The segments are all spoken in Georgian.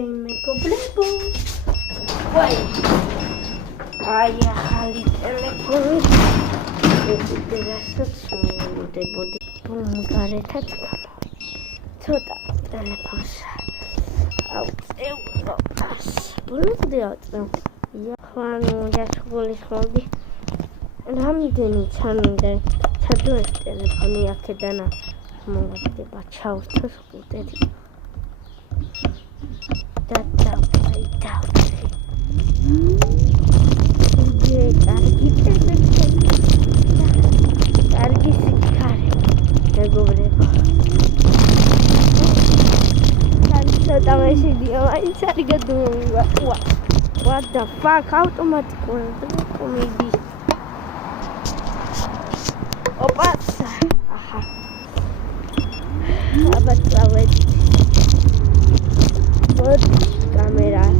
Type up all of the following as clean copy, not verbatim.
მეგობრებო, აი ახალი ტელეფონი რასაც ვუდებოდი გარეთაც ცოტა ტელეფონს ავწევ ბოლომდე ავწევ ხანუ დასრულის ხოლმე რამდენი ჩანდა ჩადო ეს ტელეფონი აქედან მოვიდება ჩავთოს კუტერი What the fuck? Automatically. Maybe. Opa. Aha. But wait. What camera?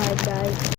Bye guys.